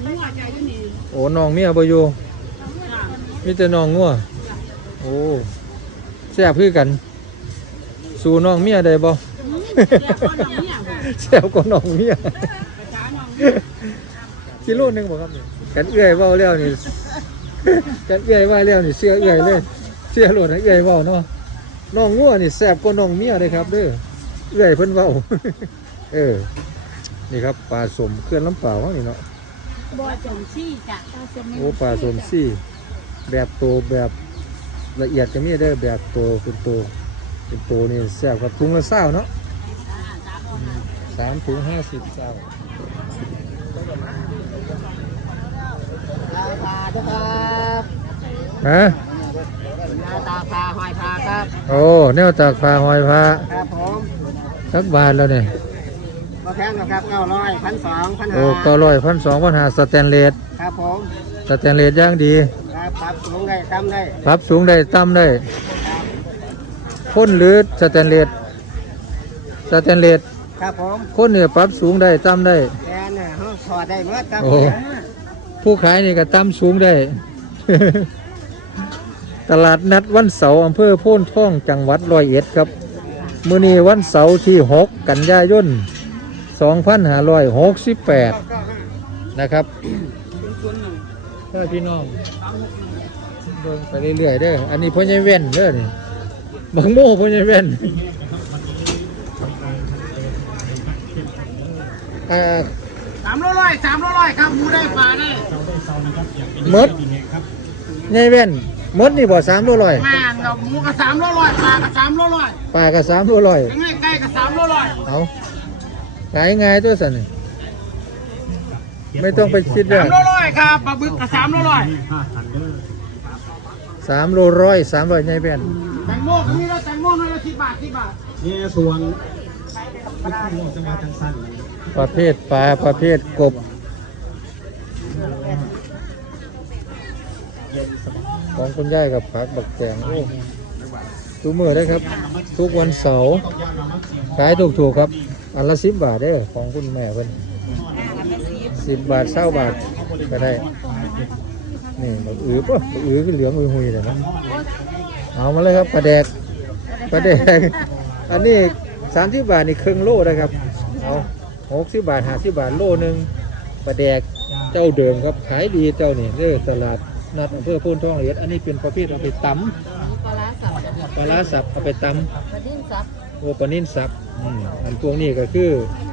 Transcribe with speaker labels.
Speaker 1: งัวใจอยู่นี่
Speaker 2: โอ้น้องเมียบ่อยู่มีแต่น้องงัวโอ้แซ่บคือกันสู่น้องเมียได้บ่ แซ่บกว่าน้องเมียกิโลนึงบ่ครับนี่กันเอื้อยเว้าแล้วนี่กันเอื้อยว่าแล้วนี่เชื่อเอื้อยเลยเชื่อโลดนะเอื้อยเว้าเนาะน้องงัวนี่แซ่บกว่าน้องเมียเลยครับเด้อเอื้อยเพิ่นเว้า นี่ครับปลาสมเคลื่อนลำเปล่านี่เนาะ
Speaker 1: บ่จมซี่จ้ะ
Speaker 2: โอ้ปลาสมซี่แบบโตแบบละเอียดจะมีได้แบบโตเป็นโตนี่แซ่บครับถุงละ20เนาะ3 ถุง 50 เจ้า
Speaker 1: ปลาเด้อครับ
Speaker 2: ฮะ
Speaker 1: ตาปลาหอยปลาครับ
Speaker 2: โอ้แนวตากปลาหอยพระ
Speaker 1: ครับผม
Speaker 2: สักบาทแล้วเนี่ย
Speaker 1: บ่แพงหรอกครับ900 1,200
Speaker 2: โอ้900 1,200 1,500สแตนเลส
Speaker 1: ครับผม
Speaker 2: สแตนเลสย่างดี
Speaker 1: ครับปรับสูงได้ต่ำได้
Speaker 2: ปรับสูงได้ต่ำได้พ่นหรือสแตนเลส
Speaker 1: ครับผม
Speaker 2: คนเนี่ยปรับสูงได้ต่ำได้
Speaker 1: แกเนี่ยเฮาถอดได้หมดครับ
Speaker 2: โอ้ผู้ขายนี่ก็ต่ำสูงได้ ตลาดนัดวันเสาร์อำเภอโพนท่องจังหวัดร้อยเอ็ดครับมื้อนี้วันเสาร์ที่6 กันยายน 2568 นะครับพี่น้องเบิ่งไปเรื่อยๆเด้ออันนี้พ่อใหญ่แว่นเด้อนี่บังโม่พ่อใหญ่แว่น
Speaker 1: 300ครับหมูได้ปลาได้
Speaker 2: มดใหญ่แว่นมดนี่บ่300
Speaker 1: แม่นดอกหมูก็300ปลาก็300
Speaker 2: ปลาก็300
Speaker 1: ยังไงไก่ก็300
Speaker 2: เอาขายง่ายตัวสันนี่ไม่ต้องไปคิดว่า
Speaker 1: 300ครับปลาบึกก็300
Speaker 2: 300 ใหญ่แว่น
Speaker 1: แตงโมก็มีแล้วแตงโมน้อยละ10 บาท
Speaker 3: นี่ส่วนที่เราจะมาจังสั้น
Speaker 2: ประเภทปลาประเภทกบของคุณย่ายกับผักบักแตงโอ้ทุกมื้อได้ครับ ทุกวันเสาร์ขายถูกๆครับอันละ10 บาทเด้อของคุณแม่เพิ่น10 บาท20 บาทก็ได้นี่บักอือป่ะบักอือคือเหลืองหุยๆเลยนะเอามาเลยครับปลาแดกอันนี้30 บาทนี่ครึ่งโลนะครับเอา60 บาท50 บาทโลนึงปลาแดกเจ้าเดิมครับขายดีเจ้านี่เด้อตลาดนัดอำเภอโพนทองละเอียดอันนี้เป็นประเภทเอาไปตำปลาร้าสับเอาไปตำโอปลานิ่นสับอันพวกนี้ก็คือ